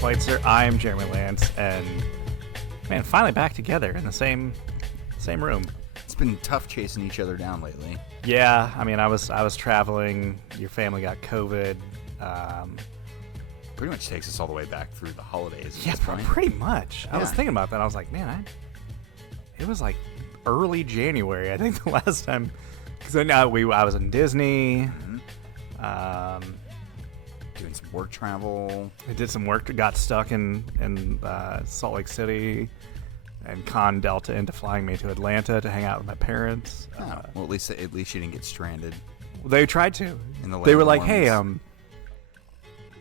Schweitzer. I'm Jeremy Lance, and man, finally back together in the same room. It's been tough chasing each other down lately. Yeah, I mean, I was traveling. Your family got COVID. Pretty much takes us all the way back through the holidays. Yeah, pretty much. Yeah. I was thinking about that. I was like, man, it was like early January, I think, the last time. Because I was in Disney. Mm-hmm. Doing some work travel. I did some work. Got stuck in Salt Lake City, and conned Delta into flying me to Atlanta to hang out with my parents. Oh, well, at least you didn't get stranded. They tried to. They were like, "Hey,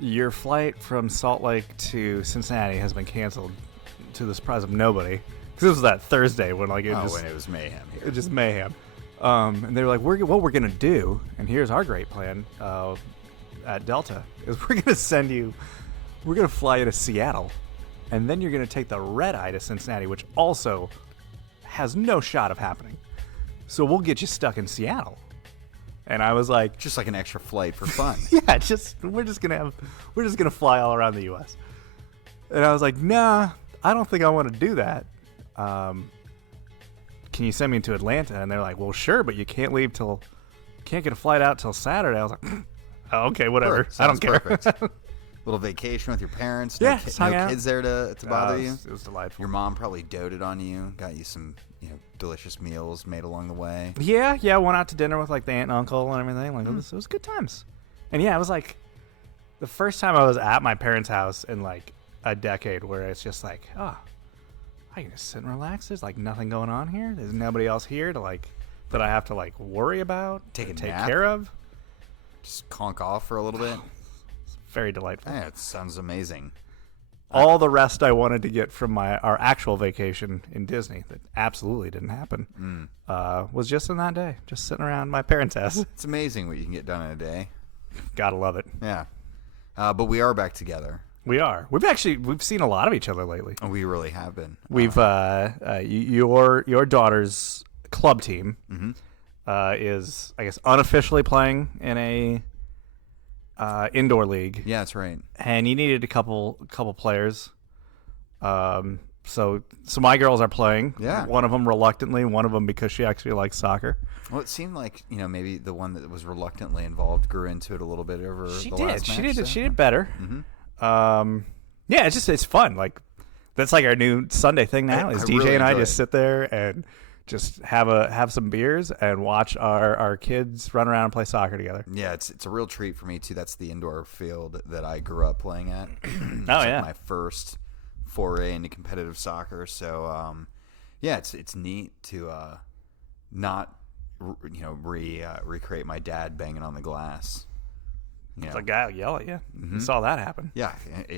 your flight from Salt Lake to Cincinnati has been canceled to the surprise of nobody." Because this was that Thursday when when it was mayhem here. It just mayhem. And they were like, what we're gonna do, and here's our great plan at Delta, is we're gonna fly you to Seattle, and then you're gonna take the red eye to Cincinnati, which also has no shot of happening. So we'll get you stuck in Seattle. And I was like, just like an extra flight for fun. yeah, we're just gonna fly all around the U.S. And I was like, nah, I don't think I want to do that. Can you send me to Atlanta? And they're like, well, sure, but you can't get a flight out till Saturday. I was like, oh, okay, whatever. Sure, I don't care. Perfect. Little vacation with your parents. Yeah, no kids there to bother you. It was delightful. Your mom probably doted on you, got you some delicious meals made along the way. Yeah. Went out to dinner with like the aunt and uncle and everything. Like it was good times. And yeah, it was like the first time I was at my parents' house in like a decade where it's just like, oh, I can just sit and relax. There's like nothing going on here. There's nobody else here to like that I have to like worry about, take care of. Just conk off for a little bit. It's very delightful. Yeah, it sounds amazing. All the rest I wanted to get from our actual vacation in Disney that absolutely didn't happen was just in that day, just sitting around my parents' house. It's amazing what you can get done in a day. Gotta love it. Yeah, but we are back together. We are. We've seen a lot of each other lately. We really have been. We've your daughter's club team is, I guess, unofficially playing in a indoor league. Yeah, that's right. And you needed a couple players. So my girls are playing. Yeah. One of them reluctantly, one of them because she actually likes soccer. Well, it seemed like maybe the one that was reluctantly involved grew into it a little bit over the last match. She did better. Mm-hmm. Yeah, it's fun. Like that's like our new Sunday thing now. Is DJ really and I enjoy just sit there and just have some beers and watch our kids run around and play soccer together. Yeah, it's a real treat for me too. That's the indoor field that I grew up playing at. Yeah, my first foray into competitive soccer. So yeah, it's neat to not recreate my dad banging on the glass. The guy will yell at you. Mm-hmm. You saw that happen. Yeah,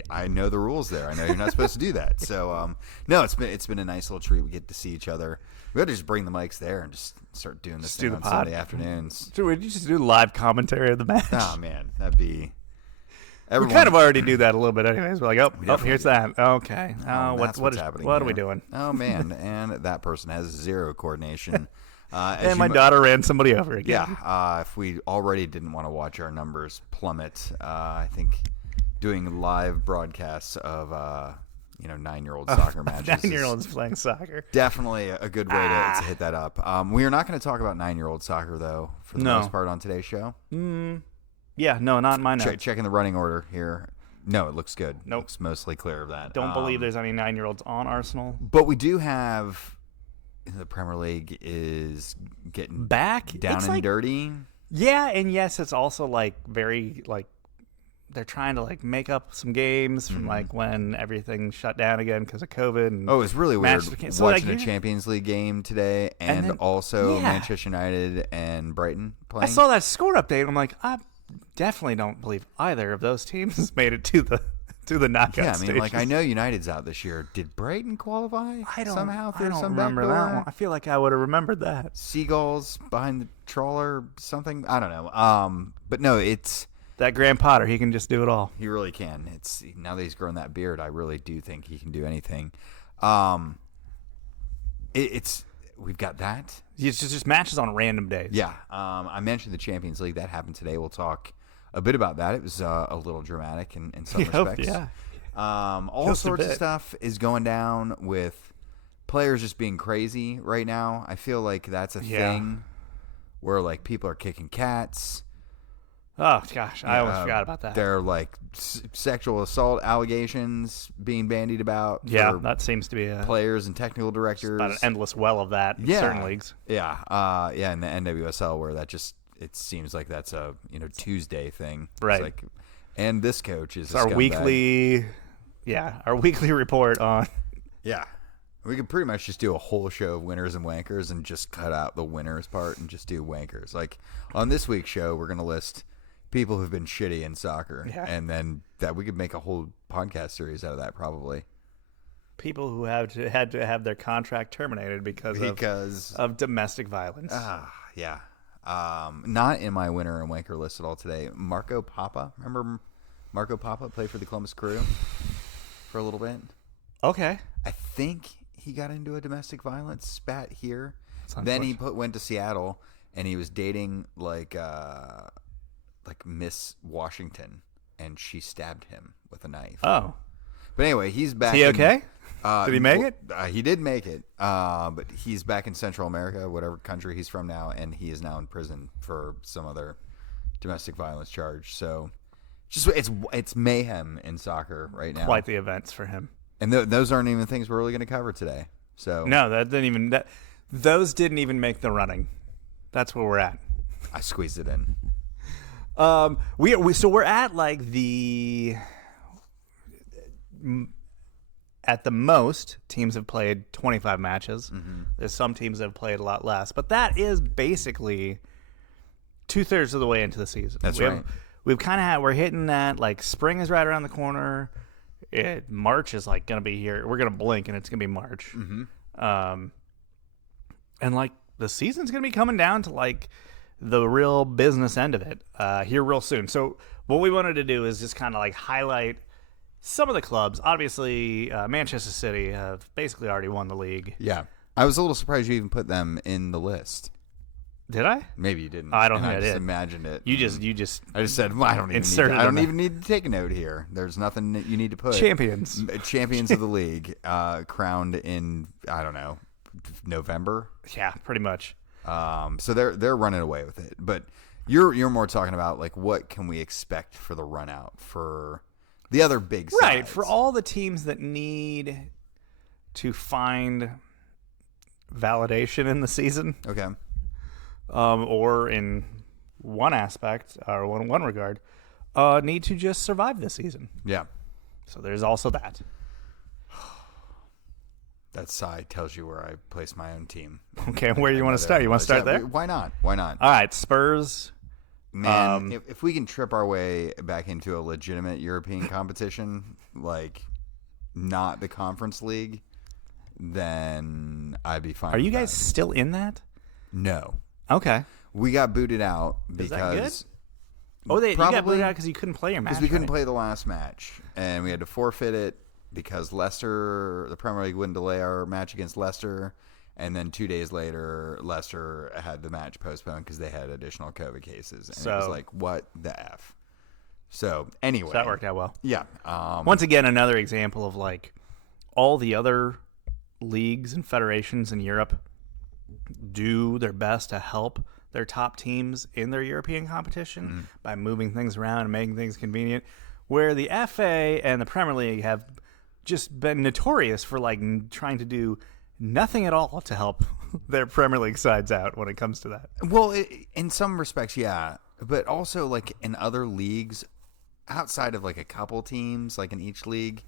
I know the rules there. I know you're not supposed to do that. So, no, it's been a nice little treat. We get to see each other. We got to just bring the mics there and just start doing this thing on Sunday afternoons. Should we just do live commentary of the match? Oh, man, that'd be... We kind of already do that a little bit anyways. We're like, here's that. Okay. What's happening? What are we doing? Oh, man, and that person has zero coordination. And my daughter ran somebody over again. Yeah, if we already didn't want to watch our numbers plummet, I think doing live broadcasts of 9-year-old soccer matches. 9-year-olds playing soccer. Definitely a good way to hit that up. We are not going to talk about 9-year-old soccer though, for the most part on today's show. Yeah, no, not in my notes. Checking the running order here. No, it looks good. Nope. Looks mostly clear of that. Don't believe there's any 9-year-olds on Arsenal. But we do have. The Premier League is getting back down and dirty. Yeah, and yes, it's also like very like they're trying to like make up some games from like when everything shut down again because of COVID. And it was really weird watching a Champions League game today, and then, also Manchester United and Brighton playing. I saw that score update. And I'm like, I definitely don't believe either of those teams made it to the knockout stages. Like I know United's out this year. Did Brighton qualify somehow through some remember back door? That one. I feel like I would have remembered that. Seagulls behind the trawler, something. I don't know. But no, it's that Graham Potter. He can just do it all. He really can. It's now that he's grown that beard, I really do think he can do anything. We've got that. It's just matches on random days. Yeah. I mentioned the Champions League that happened today. We'll talk a bit about that. It was a little dramatic in some respects. Yeah. All Just a sorts of bit. stuff is going down with players just being crazy right now. I feel like that's a thing where like people are kicking cats. Oh gosh, I almost forgot about that. There are like sexual assault allegations being bandied about. Yeah, for that seems to be players and technical directors. about an endless well of that in certain leagues. Yeah, in the NWSL where that just it seems like that's a Tuesday thing. Right. It's like, and this coach is Our weekly report on. Yeah. We could pretty much just do a whole show of winners and wankers and just cut out the winners part and just do wankers. Like on this week's show, we're going to list people who've been shitty in soccer. Yeah. And then that we could make a whole podcast series out of that probably. People who had to have their contract terminated because of domestic violence. Yeah. Not in my winner and wanker list at all today. Marco Papa. Remember Marco Papa played for the Columbus Crew for a little bit? Okay. I think he got into a domestic violence spat here. Then he went to Seattle and he was dating like Miss Washington, and she stabbed him with a knife. Oh. But anyway, he's back. Is he okay? Did he make it? He did make it. But he's back in Central America, whatever country he's from now, and he is now in prison for some other domestic violence charge. So, just it's mayhem in soccer right now. Quite the events for him. And those aren't even things we're really going to cover today. So no, those didn't even make the running. That's where we're at. I squeezed it in. We're at like at the most teams have played 25 matches. Mm-hmm. There's some teams that have played a lot less, but that is basically 2/3 of the way into the season. That's right. We're hitting that, like, spring is right around the corner. March is like gonna be here. We're gonna blink and it's gonna be March. Mm-hmm. And like the season's gonna be coming down to like the real business end of it here real soon. So what we wanted to do is just kind of like highlight some of the clubs. Obviously, Manchester City have basically already won the league. Yeah, I was a little surprised you even put them in the list. Did I? Maybe you didn't. I don't think I just did. Imagined it. You just. I just said, well, I don't even need to take a note here. There's nothing that you need to put. Champions of the league, crowned in November. Yeah, pretty much. So they're running away with it. But you're more talking about like what can we expect for the run out for the other big sides. Right, for all the teams that need to find validation in the season. Okay. Or in one aspect, or one regard, need to just survive this season. Yeah. So there's also that. That sigh tells you where I place my own team. Okay, where you want to start? You want to start there? Why not? All right, Spurs. Man, if we can trip our way back into a legitimate European competition, like not the Conference League, then I'd be fine. Are you guys still in that? No. Okay. We got booted out because. Is that good? You got booted out because you couldn't play your match. Because we couldn't play the last match, and we had to forfeit it because Leicester, the Premier League wouldn't delay our match against Leicester, and then 2 days later, Leicester had the match postponed because they had additional COVID cases, and it was like, what the F? So anyway, that worked out well. Yeah. Once again, another example of like all the other leagues and federations in Europe do their best to help their top teams in their European competition by moving things around and making things convenient, where the FA and the Premier League have just been notorious for like trying to do nothing at all to help their Premier League sides out when it comes to that. Well, in some respects, yeah, but also like in other leagues outside of like a couple teams, like in each league,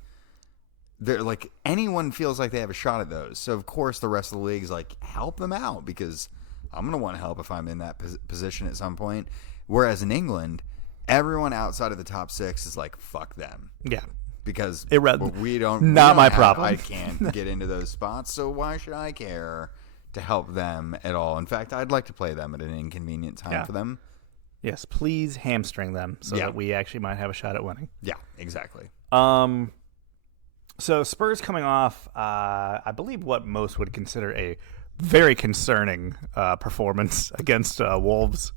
they're like anyone feels like they have a shot at those. So of course the rest of the league is like, help them out because I'm going to want help if I'm in that position at some point. Whereas in England, everyone outside of the top six is like, fuck them. Yeah. Because we don't my problem. I can't get into those spots, so why should I care to help them at all? In fact, I'd like to play them at an inconvenient time for them. Yes, please hamstring them so that we actually might have a shot at winning. Yeah, exactly. So Spurs coming off, I believe what most would consider a very concerning performance against Wolves.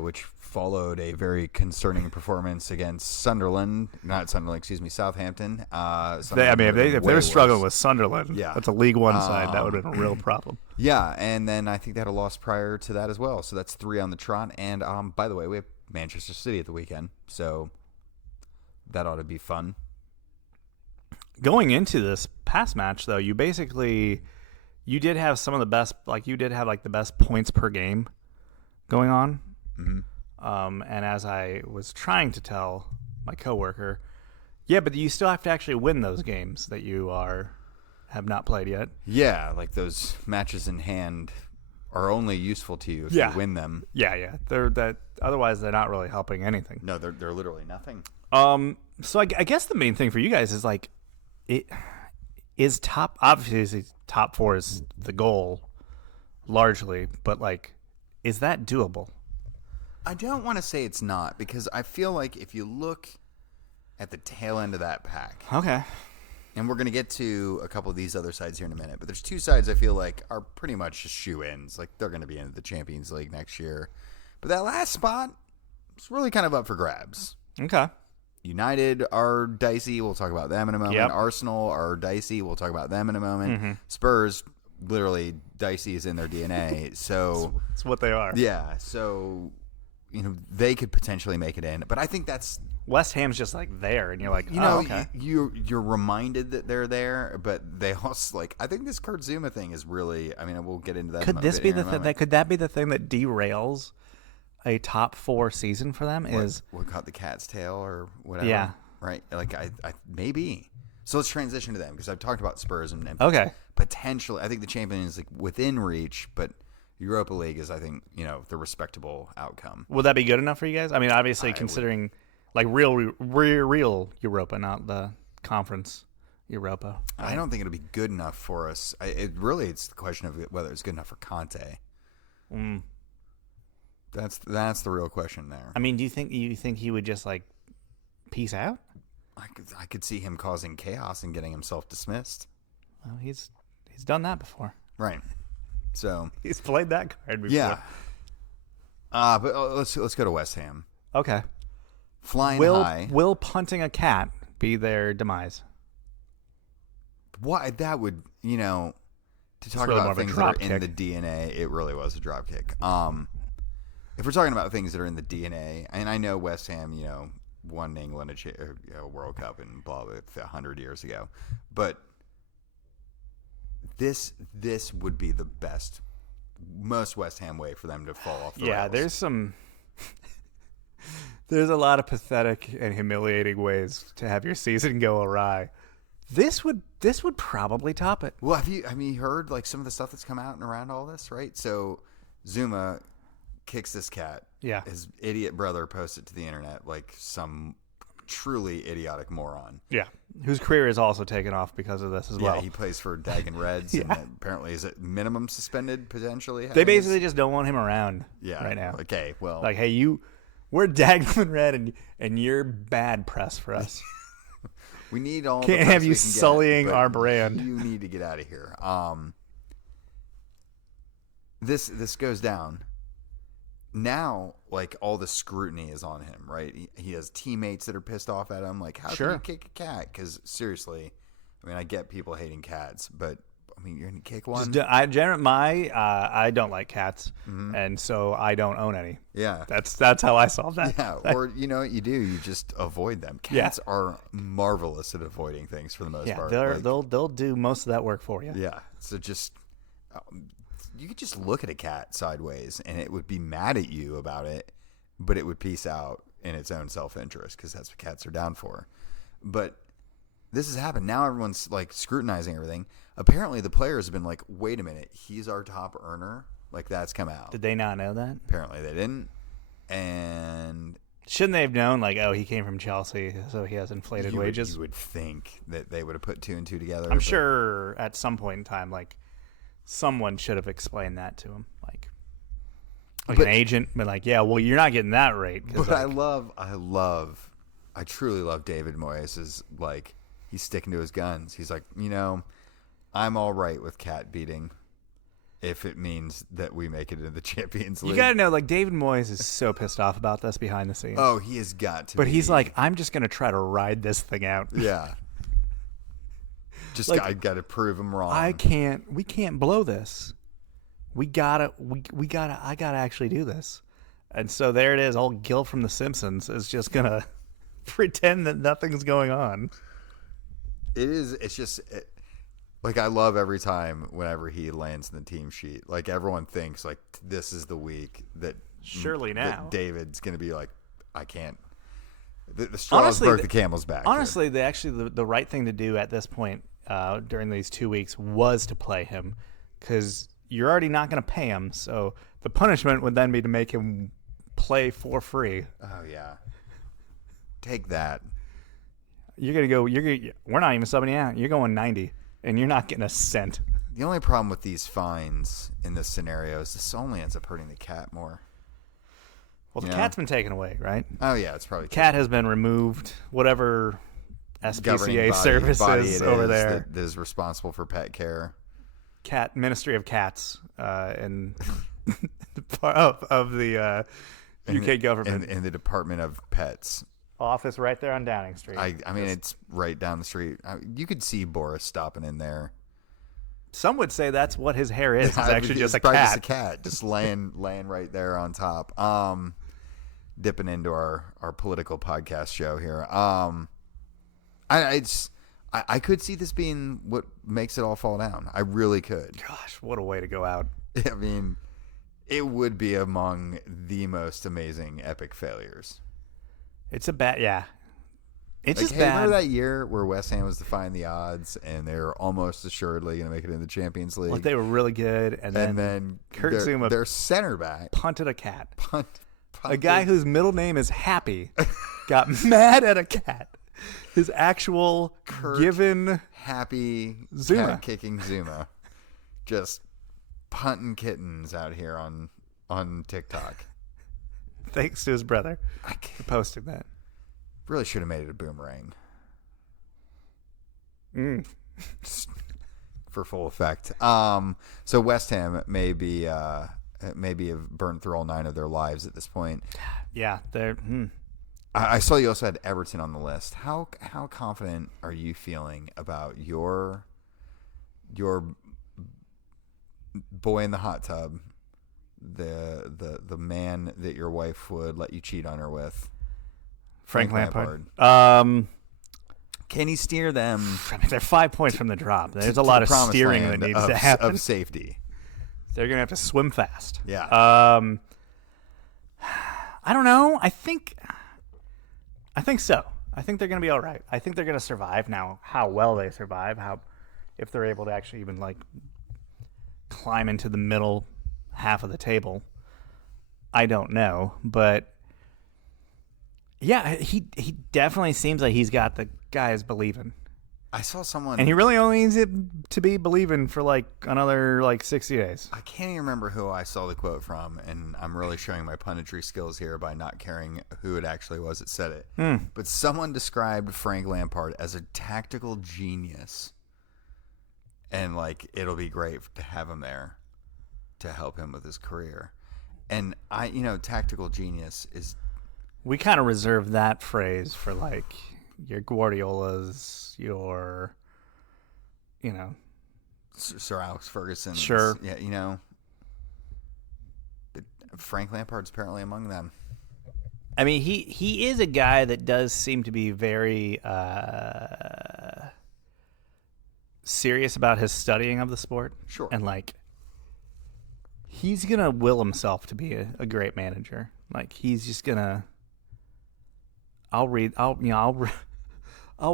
Which followed a very concerning performance against Southampton. If they were struggling with Sunderland, Yeah. that's a League One side. That would have been a real problem. Yeah, and then I think they had a loss prior to that as well. So that's 3 on the trot. And by the way, we have Manchester City at the weekend, so that ought to be fun. Going into this past match, though, you did have some of the best, the best points per game going on. Mm-hmm. And as I was trying to tell my coworker, yeah, but you still have to actually win those games that you have not played yet. Yeah, like those matches in hand are only useful to you if you win them. Yeah. Otherwise, they're not really helping anything. No, they're literally nothing. So I guess the main thing for you guys is it is obviously top 4 is the goal largely, but is that doable? I don't want to say it's not, because I feel like if you look at the tail end of that pack. Okay. And we're going to get to a couple of these other sides here in a minute, but there's 2 sides I feel like are pretty much just shoe-ins. Like, they're going to be in the Champions League next year. But that last spot is really kind of up for grabs. Okay. United are dicey. We'll talk about them in a moment. Yep. Arsenal are dicey. We'll talk about them in a moment. Mm-hmm. Spurs, literally, dicey is in their DNA. So it's what they are. Yeah. So, they could potentially make it in. But I think that's... West Ham's just there, and you're like, okay. You're reminded that they're there, but they also I think this Kurt Zuma thing is really. I mean, we'll get into that. Could this be the thing? Could that be the thing that derails a top 4 season for them? What caught the cat's tail or whatever? Yeah, right. I maybe. So let's transition to them, because I've talked about Spurs and okay. Potentially, I think the Champions League within reach, but Europa League is, I think, the respectable outcome. Would that be good enough for you guys? I mean, obviously considering. Real Europa, not the conference Europa. I don't think it'll be good enough for us. It's the question of whether it's good enough for Conte. That's the real question there. I mean, do you think he would just peace out? I could see him causing chaos and getting himself dismissed. Well, he's done that before. Right. So he's played that card before. Yeah. But let's go to West Ham. Okay. Flying high. Will punting a cat be their demise? Why that would to talk really about things that are kick. in the DNA, it really was a drop kick. If we're talking about things that are in the DNA, and I know West Ham, won England a World Cup and blah 100 years ago, but this would be the most West Ham way for them to fall off the rails. There's a lot of pathetic and humiliating ways to have your season go awry. This would probably top it. Well, have you heard some of the stuff that's come out and around all this, right? So Zuma kicks this cat. Yeah. His idiot brother posts it to the internet like some truly idiotic moron. Yeah. Whose career is also taken off because of this as well. Yeah, he plays for Dagen Reds and apparently is it minimum suspended potentially? They basically just don't want him around right now. Okay, well. Hey, we're Dagen Red and you're bad press for us. We need all. Can't have you sullying our brand. You need to get out of here. This goes down. Now, all the scrutiny is on him, right? He has teammates that are pissed off at him. How can you kick a cat? Because seriously, I get people hating cats, but you're gonna kick one. I don't like cats, and so I don't own any. Yeah, that's how I solve that. Yeah, or what you do? You just avoid them. Cats are marvelous at avoiding things for the most part. They'll do most of that work for you. Yeah, so just you could just look at a cat sideways, and it would be mad at you about it, but it would peace out in its own self-interest because that's what cats are down for. But this has happened. Now everyone's scrutinizing everything. Apparently the players have been wait a minute, he's our top earner. That's come out. Did they not know that? Apparently they didn't. And shouldn't they have known he came from Chelsea, so he has inflated wages? You would think that they would have put 2 and 2 together. I'm sure at some point in time, someone should have explained that to him. An agent, but you're not getting that rate. But I truly love David Moyes' he's sticking to his guns. He's I'm all right with cat beating if it means that we make it into the Champions League. You got to know, like, David Moyes is so pissed off about this behind the scenes. Oh, he has got to But be. he's like, I'm just going to try to ride this thing out. Yeah. Just Like, I got to prove him wrong. We can't blow this. I gotta actually do this. And so there it is. Old Gil from The Simpsons is just going to pretend that nothing's going on. It's just, like, I love every time whenever he lands in the team sheet. Like, everyone thinks, like, this is the week that surely now that David's going to be like, I can't. The straws broke the camel's back. Honestly, the right thing to do at this point during these 2 weeks was to play him, because you're already not going to pay him. So the punishment would then be to make him play for free. Oh, yeah. Take that. You're going to go, we're not even subbing you out. You're going 90, and you're not getting a cent. The only problem with these fines in this scenario is this only ends up hurting the cat more. Well, the cat's been taken away, right? Oh, yeah, it's probably cat has been removed. Whatever SPCA services over there that is responsible for pet care. Cat Ministry of Cats and of the UK government in the Department of Pets office right there on Downing Street. I mean, it's right down the street. You could see Boris stopping in there. Some would say that's what his hair is. It's actually just a cat. cat. Just a cat, just laying right there on top. Dipping into our political podcast show here. I could see this being what makes it all fall down. I really could. Gosh, what a way to go out. I mean, it would be among the most amazing epic failures. It's a bad, yeah. It's like, just hey, bad. Remember that year where West Ham was defying the odds and they were almost assuredly going to make it in the Champions League? Like, they were really good, and then Kurt Zuma, their center back, punted a cat. Punted. A guy whose middle name is Happy got mad at a cat. His actual given Happy Zuma. Cat kicking Zuma, just punting kittens out here on TikTok. Thanks to his brother for posting that. Really should have made it a boomerang. For full effect. So West Ham maybe have burned through all 9 of their lives at this point. Yeah, they're. I saw you also had Everton on the list. How confident are you feeling about your boy in the hot tub, the man that your wife would let you cheat on her with, Frank Lampard? Can he steer them? I mean, they're 5 points from the drop. There's a lot of steering that needs to happen. Of safety. They're going to have to swim fast. Yeah. I don't know. I think so. I think they're going to be all right. I think they're going to survive. Now, how well they survive, if they're able to actually even like climb into the middle half of the table, I don't know. But yeah, he definitely seems like he's got the guys believing. I saw someone, and he really only needs it to be believing for like another 60 days. I can't even remember who I saw the quote from, and I'm really showing my punditry skills here by not caring who it actually was that said it. But someone described Frank Lampard as a tactical genius, and like it'll be great to have him there to help him with his career. And tactical genius is. We kind of reserve that phrase for like your Guardiolas, your, Sir Alex Ferguson. Sure. Yeah, but Frank Lampard's apparently among them. I mean, he is a guy that does seem to be very serious about his studying of the sport. Sure. And he's going to will himself to be a great manager. Like, he's just going to. I'll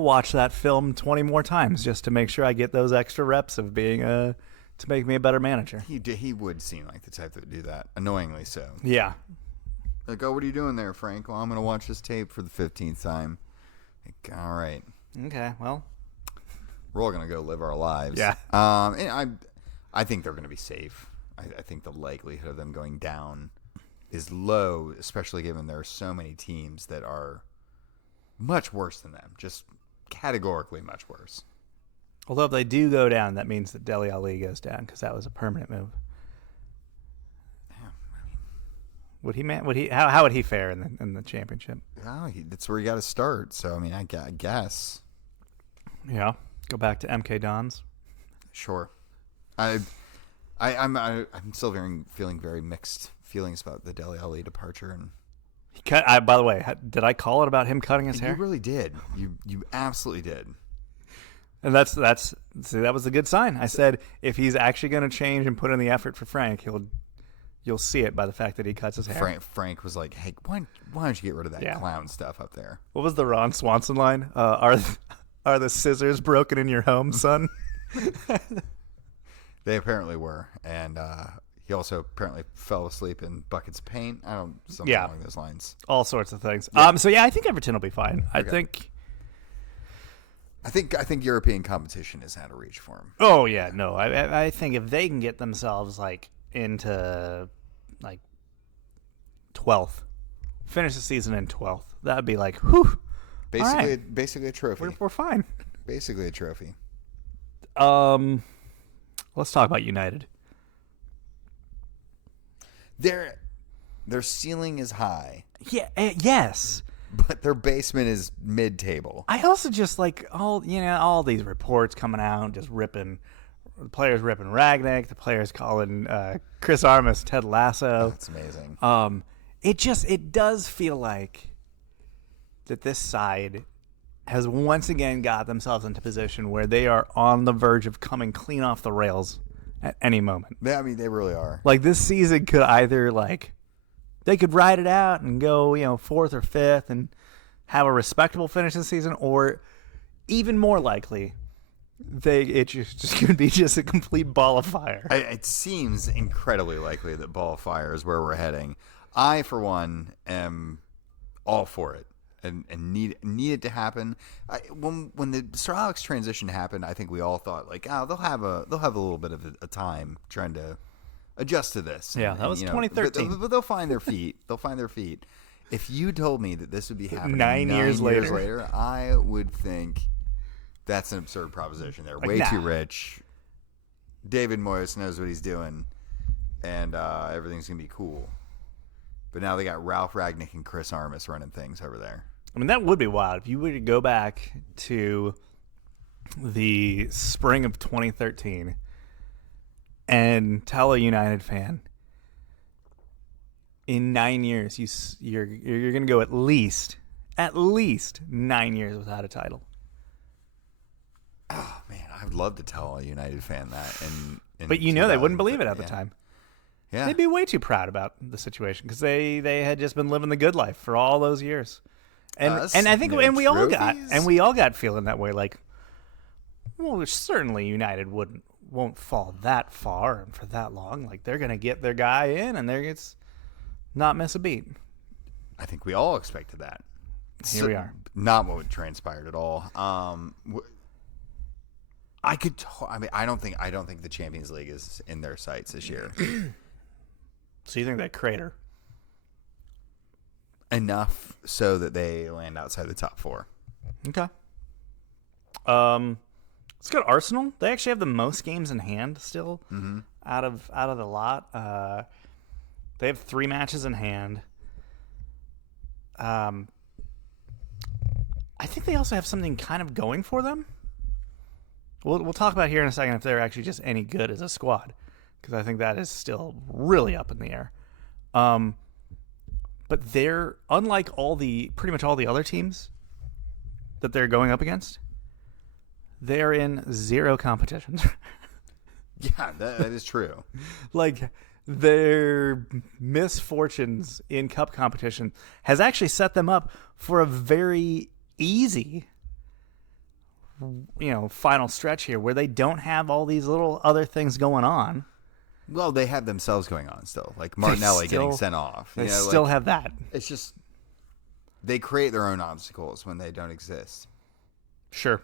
watch that film 20 more times just to make sure I get those extra reps of being to make me a better manager. He would seem like the type that would do that, annoyingly so. Yeah. Like, oh, what are you doing there, Frank? Well, I'm going to watch this tape for the 15th time. Like, all right. Okay, well. We're all going to go live our lives. Yeah. And I think they're going to be safe. I think the likelihood of them going down is low, especially given there are so many teams that are much worse than them, just categorically much worse. Although if they do go down, that means that Dele Alli goes down because that was a permanent move. Would he how would he fare in the championship? Oh, that's where you got to start. So I mean, I guess. Yeah, go back to MK Dons. Sure. I'm still feeling very mixed feelings about the Dele Alli departure, and He cut. By the way, did I call it about him cutting his hair? You really did. You absolutely did. And that was a good sign. I said if he's actually going to change and put in the effort for Frank, you'll see it by the fact that he cuts his hair. Frank was like, "Hey, why don't you get rid of that clown stuff up there?" What was the Ron Swanson line? Are the scissors broken in your home, son? They apparently were, and he also apparently fell asleep in buckets of paint. Something along those lines. All sorts of things. Yeah. So I think Everton will be fine. Okay. I think European competition is out of reach for him. Oh yeah, no. I think if they can get themselves into 12th, finish the season in 12th, that'd be like, whew. Basically a trophy. We're fine. Basically a trophy. Let's talk about United. Their ceiling is high. Yeah. Yes. But their basement is mid-table. I also just like all these reports coming out, just ripping the players, ripping Ragnick, the players calling Chris Armas Ted Lasso. That's amazing. It does feel like that this side has once again got themselves into position where they are on the verge of coming clean off the rails at any moment. I mean, they really are. Like this season could either they could ride it out and go, 4th or 5th and have a respectable finish this season, or even more likely, it's just going to be just a complete ball of fire. It seems incredibly likely that ball of fire is where we're heading. I, for one, am all for it and need it to happen. When the Sir Alex transition happened, I think we all thought they'll have a little bit of a time trying to adjust to this. Yeah, that was 2013. But they'll find their feet. If you told me that this would be happening 9 years later, I would think that's an absurd proposition. They're way too rich. David Moyes knows what he's doing, and everything's going to be cool. But now they got Ralph Ragnick and Chris Armas running things over there. I mean, that would be wild. If you were to go back to the spring of 2013 and tell a United fan, in 9 years, you're going to go at least 9 years without a title. Oh, man, I would love to tell a United fan that. But they wouldn't believe it at the time. Yeah. They'd be way too proud about the situation because they had just been living the good life for all those years. And I think we all got feeling that way, like, well, certainly United won't fall that far and for that long. Like, they're going to get their guy in and they're going to not miss a beat. I think we all expected that. Here we are. Not what transpired at all. I don't think the Champions League is in their sights this year. So you think that crater? Enough so that they land outside the top 4. Okay. Let's go to Arsenal. They actually have the most games in hand still out of the lot. They have 3 matches in hand. I think they also have something kind of going for them. We'll talk about here in a second if they're actually just any good as a squad, because I think that is still really up in the air. But they're unlike pretty much all the other teams that they're going up against. They're in 0 competitions. Yeah, that is true. Like, their misfortunes in cup competition has actually set them up for a very easy final stretch here where they don't have all these little other things going on. Well, they have themselves going on still, like Martinelli getting sent off. They still have that. It's just they create their own obstacles when they don't exist. Sure.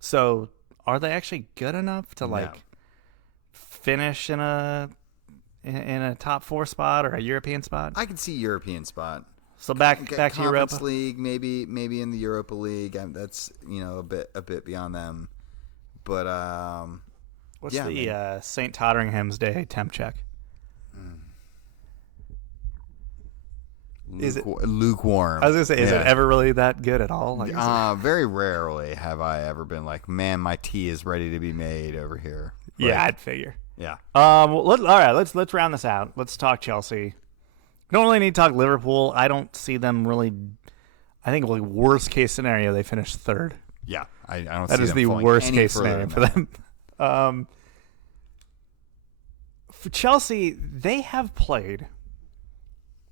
So, are they actually good enough to finish in a top 4 spot or a European spot? I can see European spot. So back to Europa League, maybe in the Europa League. That's a bit beyond them. But what's the St. Totteringham's Day temp check? lukewarm. I was gonna say, is it ever really that good at all? Like, very rarely have I ever been like, man, my tea is ready to be made over here. Like, yeah, I'd figure. Yeah. All right. Let's round this out. Let's talk Chelsea. We don't really need to talk Liverpool. I don't see them really. I think like worst case scenario, they finish third. Yeah, I don't. That see is them the falling worst any case further scenario than for them. For Chelsea, they have played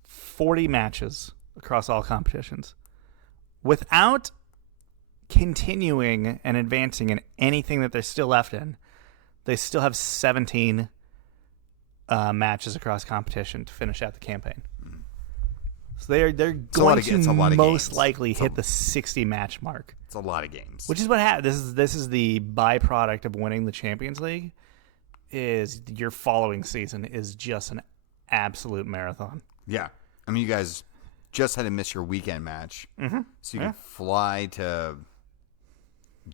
40 matches across all competitions without continuing and advancing in anything that they're still left in. They still have 17 matches across competition to finish out the campaign. So they're going to most likely hit the 60 match mark. It's a lot of games. Which is what happens. This is the byproduct of winning the Champions League. Is your following season is just an absolute marathon. Yeah, I mean, you guys just had to miss your weekend match, so you can fly to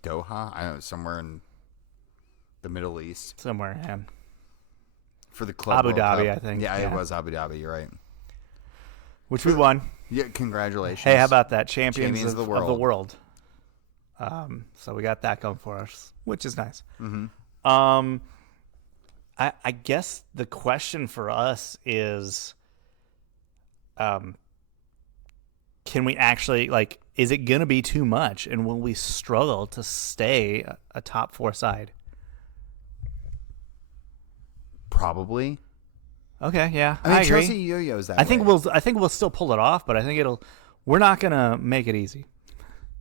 Doha. I don't know, somewhere in the Middle East, somewhere. Yeah. For the club Abu World Dhabi, Cup. I think. Yeah, it was Abu Dhabi. You're right. Which we won. Yeah, congratulations. Hey, how about that? Champions of the world. So we got that going for us, which is nice. Mm-hmm. I guess the question for us is, can we actually, like, is it going to be too much? And will we struggle to stay a top four side? Probably. Okay, yeah. I mean, agree. Chelsea yo-yos that I think we'll still pull it off, but I think we're not going to make it easy.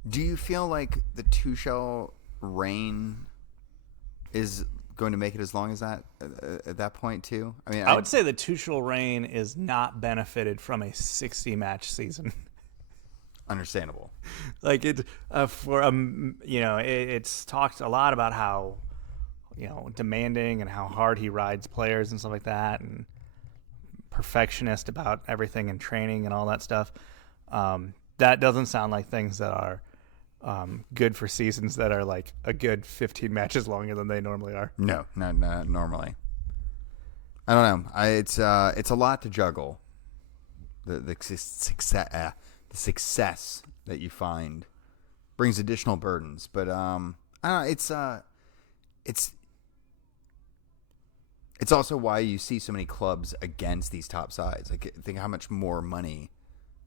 Do you feel like the Tuchel reign is going to make it as long as that at that point too? I mean, I would say the Tuchel reign is not benefited from a 60-match season. Understandable. Like it it's talked a lot about how demanding and how hard he rides players and stuff like that, and perfectionist about everything and training and all that stuff. That doesn't sound like things that are good for seasons that are like a good 15 matches longer than they normally are. No, not normally. I don't know. It's a lot to juggle. The success that you find brings additional burdens, but I don't know. It's also why you see so many clubs against these top sides. Like, think how much more money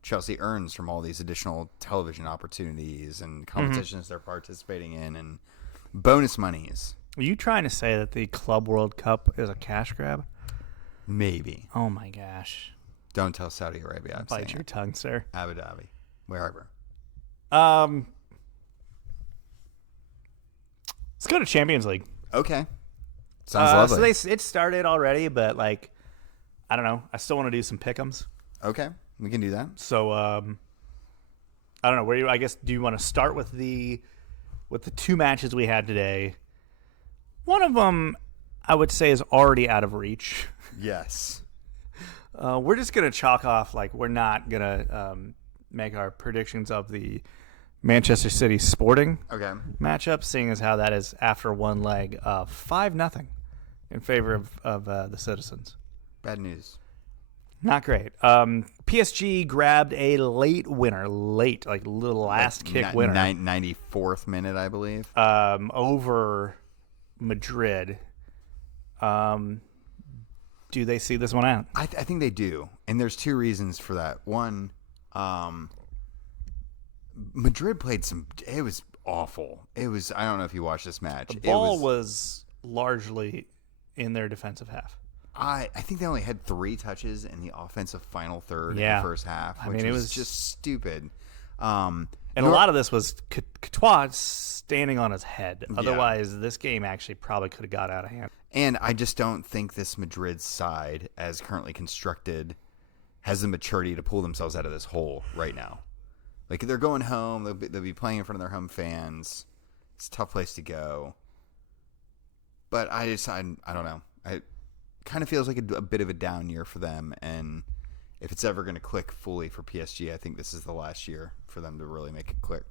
Chelsea earns from all these additional television opportunities and competitions they're participating in, and bonus monies. Are you trying to say that the Club World Cup is a cash grab? Maybe. Oh my gosh! Don't tell Saudi Arabia. Bite your tongue, sir. Abu Dhabi, wherever. Let's go to Champions League. Okay. Sounds lovely. So it started already, but like, I don't know. I still want to do some pick'ems. Okay, we can do that. So, I don't know. I guess, do you want to start with the two matches we had today? One of them, I would say, is already out of reach. Yes. We're just gonna chalk off, like, we're not gonna make our predictions of the Manchester City Sporting matchup, seeing as how that is after one leg, 5-0 in favor of the Citizens. Bad news. Not great. PSG grabbed a late winner, like last kick winner. 94th minute, I believe. Over Madrid. Do they see this one out? I think they do, and there's two reasons for that. One, Madrid played it was awful. It was, I don't know if you watched this match. The ball was largely in their defensive half. I think they only had 3 touches in the offensive final third in the first half, which it was just stupid. And a lot of this was Courtois standing on his head. Otherwise, this game actually probably could have got out of hand. And I just don't think this Madrid side, as currently constructed, has the maturity to pull themselves out of this hole right now. Like, they're going home. They'll be playing in front of their home fans. It's a tough place to go. But I don't know. It kind of feels like a bit of a down year for them. And if it's ever going to click fully for PSG, I think this is the last year for them to really make it click.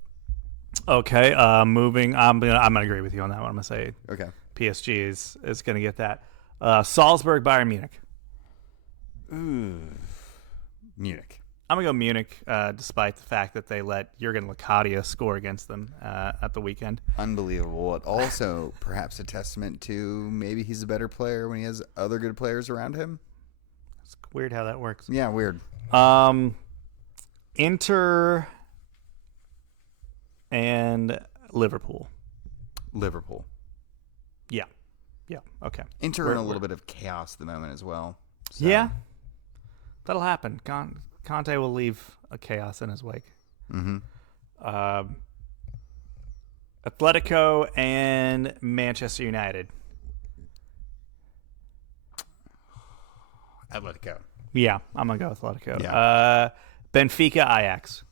Okay, moving. I'm gonna agree with you on that one. I'm gonna say PSG is gonna get that. Salzburg, Bayern Munich. Ooh, Munich. I'm going to go Munich, despite the fact that they let Jurgen Locadia score against them at the weekend. Unbelievable. It also perhaps a testament to maybe he's a better player when he has other good players around him. It's weird how that works. Yeah, weird. Inter and Liverpool. Liverpool. Yeah. Okay. Inter in a little bit of chaos at the moment as well. So. Yeah. That'll happen. Conte will leave a chaos in his wake. Mm-hmm. Atletico and Manchester United. Atletico. Yeah, I'm going to go Atletico. Yeah. Benfica, Ajax.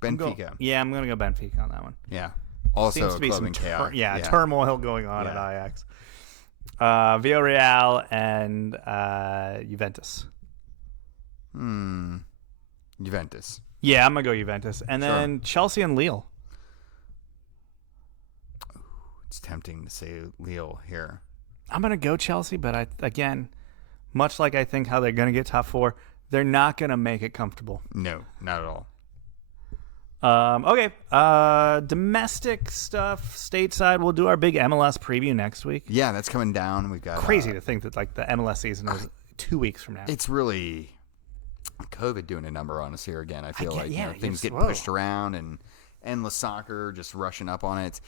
Benfica. I'm going to go Benfica on that one. Yeah. Also Seems to be club some in chaos. turmoil going on at Ajax. Villarreal and Juventus. Juventus. Yeah, I'm going to go Juventus. And then Chelsea and Lille. It's tempting to say Lille here. I'm going to go Chelsea, but again, much like I think how they're going to get top 4, they're not going to make it comfortable. No, not at all. Okay. Domestic stuff, stateside. We'll do our big MLS preview next week. Yeah, that's coming down. We've got crazy to think that like the MLS season is 2 weeks from now. It's really COVID doing a number on us here again. I feel things get pushed around and endless soccer just rushing up on it.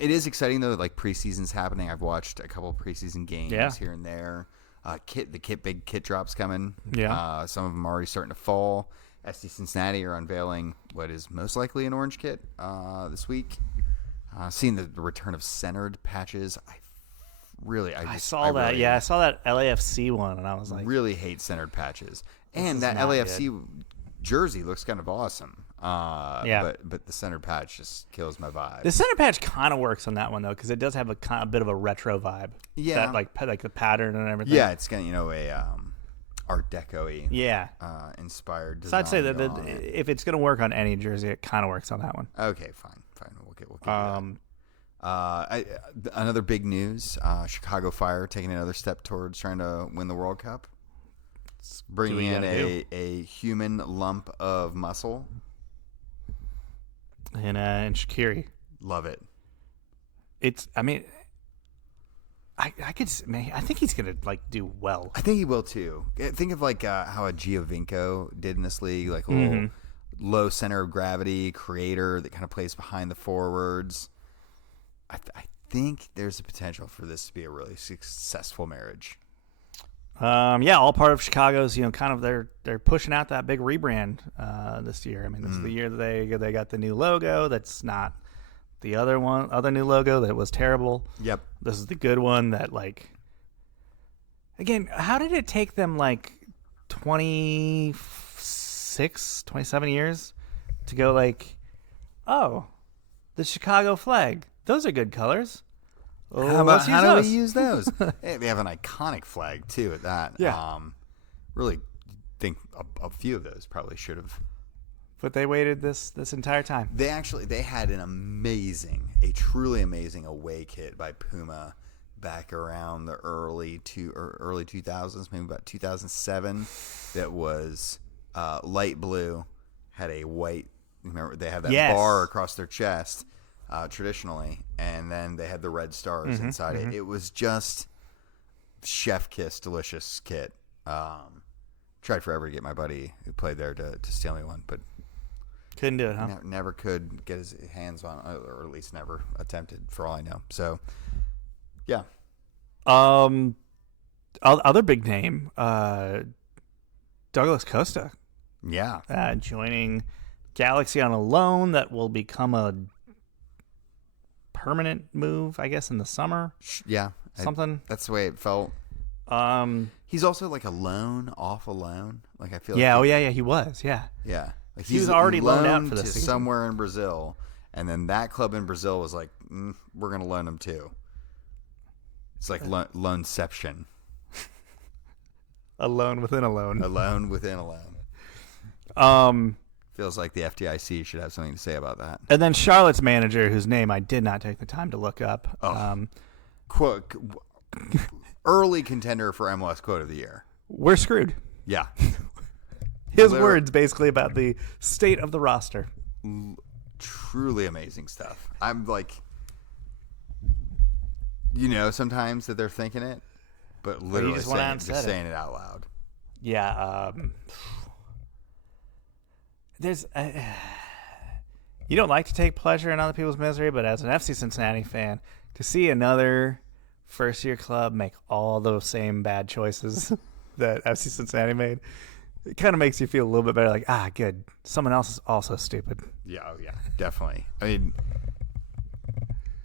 It is exciting though. Like preseason's happening. I've watched a couple of preseason games here and there. Big kit drops coming. Yeah. Some of them already starting to fall. SC Cincinnati are unveiling what is most likely an orange kit this week. Seeing the return of centered patches, I saw that. I saw that LAFC one, and I was like, really hate centered patches. And that LAFC jersey looks kind of awesome. But the centered patch just kills my vibe. The center patch kind of works on that one though, because it does have a bit of a retro vibe. Yeah, that, like the pattern and everything. Yeah, it's got a Art Deco-y, inspired design. So I'd say that if it's going to work on any jersey, it kind of works on that one. Okay, fine. We'll get another big news: Chicago Fire taking another step towards trying to win the World Cup, bringing in a human lump of muscle. And Shaqiri, love it. I think he's gonna do well. I think he will too. Think of how a Giovinco did in this league, like a little low center of gravity creator that kind of plays behind the forwards. I think there's a potential for this to be a really successful marriage. All part of Chicago's. Kind of they're pushing out that big rebrand this year. I mean, this is the year that they got the new logo. That's not the other new logo that was terrible. Yep. This is the good one that again, how did it take them 27 years to go the Chicago flag. Those are good colors. How do we use those? They have an iconic flag too at that. Yeah. Really think a few of those probably should have. But they waited this entire time. They had a truly amazing away kit by Puma back around the early 2000s, maybe about 2007. That was light blue, had a white. Remember they have that bar across their chest traditionally, and then they had the red stars inside it. It was just chef kiss, delicious kit. Tried forever to get my buddy who played there to steal me one, but. Couldn't do it, huh? Never could get his hands on, or at least never attempted, for all I know. So, yeah. Other big name, Douglas Costa. Yeah. Joining Galaxy on a loan that will become a permanent move, I guess, in the summer. Yeah. Something. That's the way it felt. He's also like a loan off a loan. I feel like. He was. Yeah. Yeah. He was already loaned out for this season. Somewhere in Brazil, and then that club in Brazil was like, we're going to loan him too. It's like loanception. A loan within a loan. A loan within a loan. Feels like the FDIC should have something to say about that. And then Charlotte's manager, whose name I did not take the time to look up. Early contender for MLS Quote of the Year. We're screwed. Yeah. His words basically about the state of the roster. Truly amazing stuff. I'm like, sometimes that they're thinking it, but literally just went out and said saying it out loud. Yeah. There's... you don't like to take pleasure in other people's misery, but as an FC Cincinnati fan, to see another first-year club make all those same bad choices that FC Cincinnati made, it kind of makes you feel a little bit better. Like, good. Someone else is also stupid. Yeah, definitely. I mean,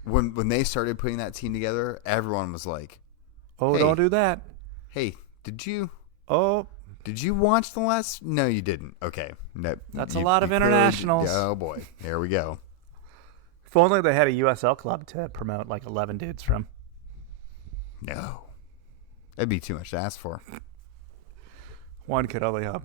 when they started putting that team together, everyone was like, "Oh, hey, don't do that." Hey, did you watch the last? No, you didn't. Okay, no, that's a lot of internationals. Oh boy, here we go. If only they had a USL club to promote like 11 dudes from. No, that'd be too much to ask for. One could only hope.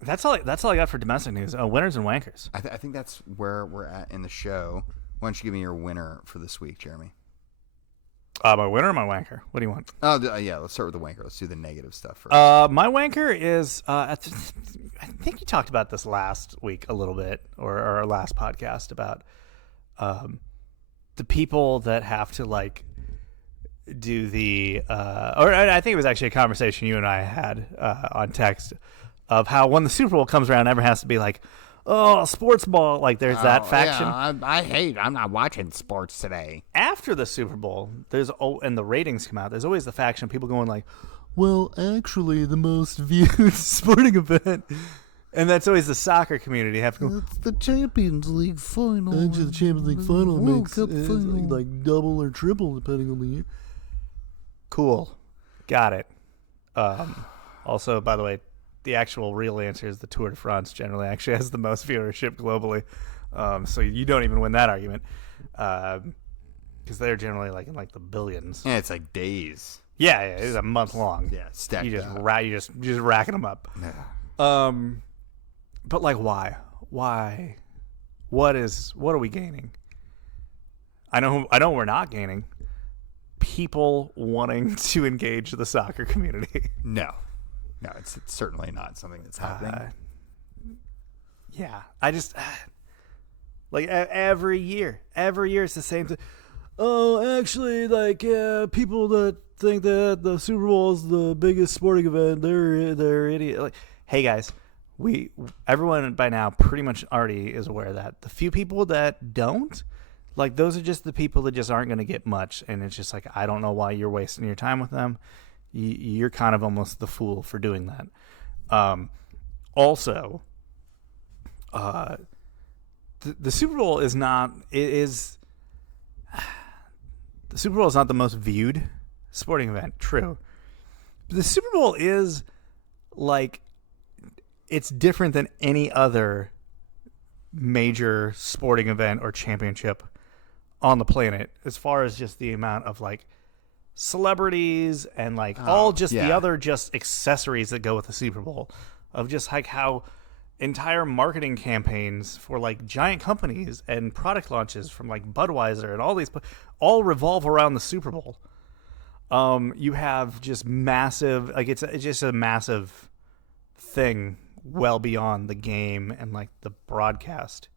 That's all I got for domestic news. Winners and wankers. I think that's where we're at in the show. Why don't you give me your winner for this week, Jeremy? My winner or my wanker? What do you want? Oh, yeah. Let's start with the wanker. Let's do the negative stuff first. My wanker is I think you talked about this last week a little bit, or our last podcast about the people that have to like do the or I think it was actually a conversation you and I had on text of how when the Super Bowl comes around, everyone has to be like, "Oh, sports ball!" Like there's that faction. Yeah, I'm not watching sports today. After the Super Bowl, and the ratings come out. There's always the faction of people going like, "Well, actually, the most viewed sporting event." And that's always the soccer community have to go. It's the Champions League final. Actually, the Champions League final World makes Cup final. like double or triple depending on the year. Cool, got it. Also, by the way, the actual real answer is the Tour de France generally actually has the most viewership globally. So you don't even win that argument because they're generally like in like the billions. Yeah, it's like days. Yeah, it's a month long. Yeah, stacked you just up. you just racking them up. Yeah. But like, why? What are we gaining? I know we're not gaining. People wanting to engage the soccer community. No, it's certainly not something that's happening. Yeah, I just like every year it's the same thing. Oh, actually, like people that think that the Super Bowl is the biggest sporting event, they're idiot. Like, hey guys, everyone by now pretty much already is aware of that. The few people that don't, like, those are just the people that just aren't going to get much, and it's just like, I don't know why you're wasting your time with them. You're kind of almost the fool for doing that. Also, the Super Bowl is not. The Super Bowl is not the most viewed sporting event. True, but the Super Bowl is like, it's different than any other major sporting event or championship on the planet as far as just the amount of like celebrities and like the other just accessories that go with the Super Bowl, of just like how entire marketing campaigns for like giant companies and product launches from like Budweiser and all these all revolve around the Super Bowl. You have just massive, like it's just a massive thing well beyond the game and like the broadcast.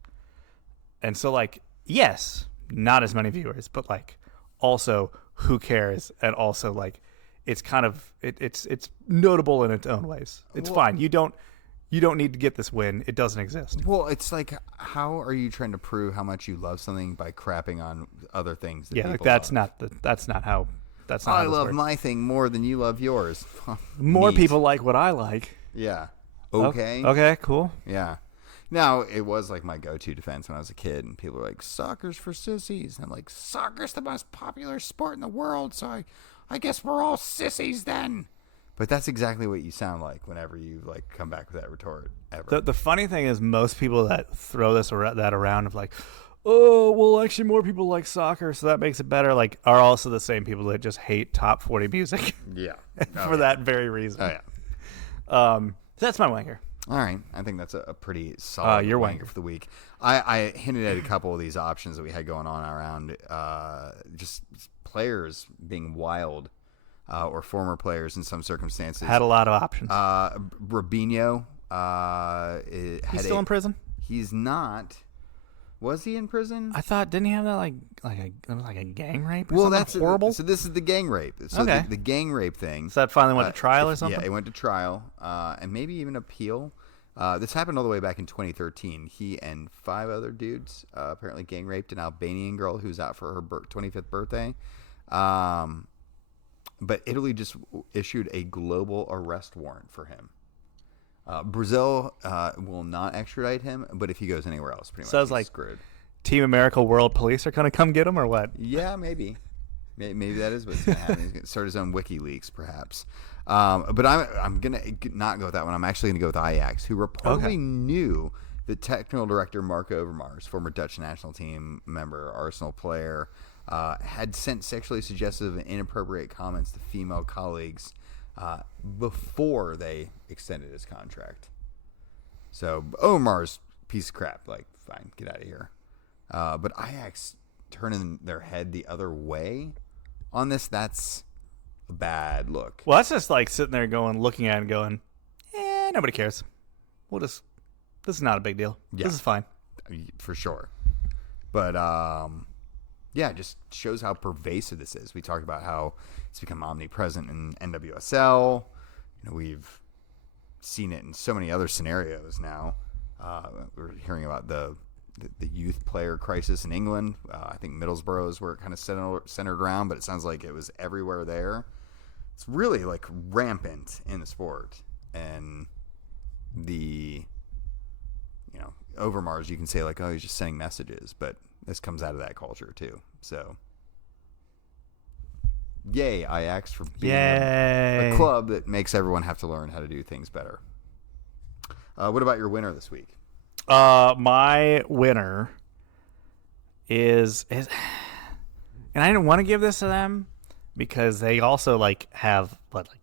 And so like, yes, not as many viewers, but like also who cares? And also like, it's kind of, it's notable in its own ways. It's fine. You don't need to get this win. It doesn't exist. Well, it's like, how are you trying to prove how much you love something by crapping on other things? That Like that's love? that's not how I love works. my thing more than you love yours. More Neat. people like what I like. Yeah. Okay. Okay, cool. Yeah. Now, it was like my go-to defense when I was a kid, and people were like, soccer's for sissies. And I'm like, soccer's the most popular sport in the world, so I guess we're all sissies then. But that's exactly what you sound like whenever you like come back with that retort ever. The funny thing is, most people that throw that around of like, oh, well, actually more people like soccer, so that makes it better, like, are also the same people that just hate top 40 music. Yeah. For that very reason. Oh, yeah. That's my wanker. All right. I think that's a pretty solid your wanker wanker for the week. I hinted at a couple of these options that we had going on around just players being wild. or former players in some circumstances. Had a lot of options. Rubinho. He's still in prison? He's not. Was he in prison? I thought, didn't he have that like a gang rape? Or Well, something that's horrible. So this is the gang rape. So Okay. the gang rape thing. So that finally went to trial or something? Yeah, it went to trial, and maybe even appeal. This happened all the way back in 2013. He and 5 other dudes apparently gang raped an Albanian girl who was out for her 25th birthday. But Italy just issued a global arrest warrant for him. Brazil will not extradite him, but if he goes anywhere else, pretty much he's screwed. Team America World Police are going to come get him, or what? Yeah, maybe. Maybe that is what's going to happen. He's going to start his own WikiLeaks, perhaps. But I'm going to not go with that one. I'm actually going to go with Ajax, who reportedly knew the technical director, Mark Overmars, former Dutch national team member, Arsenal player, had sent sexually suggestive and inappropriate comments to female colleagues before they extended his contract. So Omar's piece of crap. Like, fine, get out of here. But Ajax turning their head the other way on this, that's a bad look. Well, that's just like sitting there looking at it and going, nobody cares. This is not a big deal. Yeah. This is fine. For sure. But, yeah, it just shows how pervasive this is. We talked about how it's become omnipresent in NWSL. We've seen it in so many other scenarios now. We're hearing about the youth player crisis in England. I think Middlesbrough is where it kind of centered around, but it sounds like it was everywhere there. It's really like rampant in the sport. And Overmars, you can say like, oh, he's just sending messages, but this comes out of that culture too. So, yay, Ajax, for being a club that makes everyone have to learn how to do things better. What about your winner this week? My winner is, and I didn't want to give this to them because they also have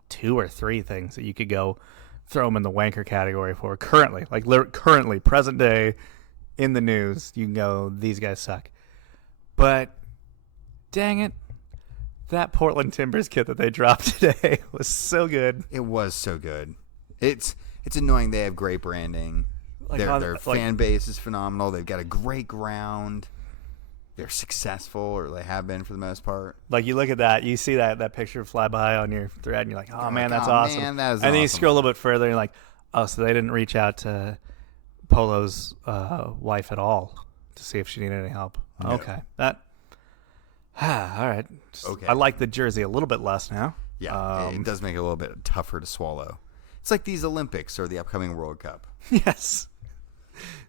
2 or 3 things that you could go throw them in the wanker category for currently, currently present day in the news. You can go, these guys suck. But dang it, that Portland Timbers kit that they dropped today was so good. It was so good. It's annoying. They have great branding. Their fan base is phenomenal. They've got a great ground. They're successful, or they have been for the most part. Like, you look at that, you see that picture fly by on your thread, and you're like, oh, man, that's awesome. Man, that is and then you awesome. scroll a little bit further, and you're like, oh, so they didn't reach out to Polo's wife at all to see if she needed any help. No. Okay. All right. Okay. I like the jersey a little bit less now. Yeah, it does make it a little bit tougher to swallow. It's like these Olympics or the upcoming World Cup. Yes.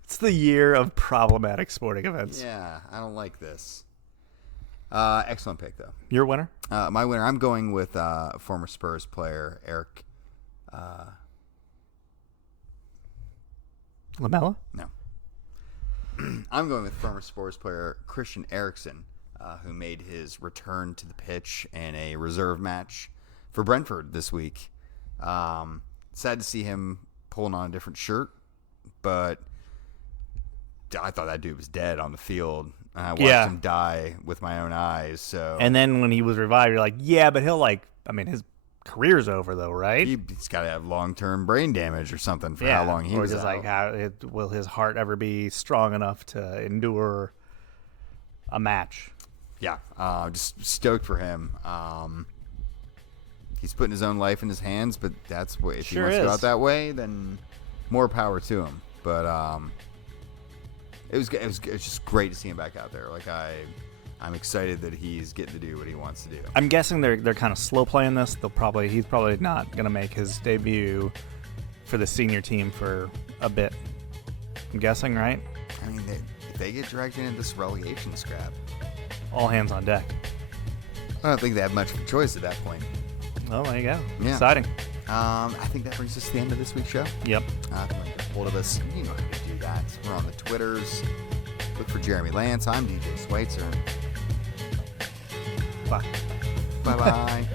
It's the year of problematic sporting events. Yeah, I don't like this. Excellent pick, though. Your winner? My winner, I'm going with former Spurs player, Eric. Lamella? No. I'm going with former Spurs player Christian Erickson, who made his return to the pitch in a reserve match for Brentford this week. Sad to see him pulling on a different shirt, but I thought that dude was dead on the field. I watched him die with my own eyes. So, and then when he was revived, you're like, yeah, but he'll his career's over though, right? He's got to have long-term brain damage or something for how long he was out. Will his heart ever be strong enough to endure a match? Yeah, just stoked for him. He's putting his own life in his hands, but that's what if he wants to go out that way, then more power to him. But it was just great to see him back out there. Like I'm excited that he's getting to do what he wants to do. I'm guessing they're kind of slow playing this. He's probably not going to make his debut for the senior team for a bit. I'm guessing, right? I mean, if they get dragged into this relegation scrap, all hands on deck. I don't think they have much of a choice at that point. Oh, there you go. Yeah. Exciting. I think that brings us to the end of this week's show. Yep. If you want to get a hold of us, you know how to do that. We're on the Twitters. Look for Jeremy Lance. I'm DJ Schweitzer. Bye. Bye-bye.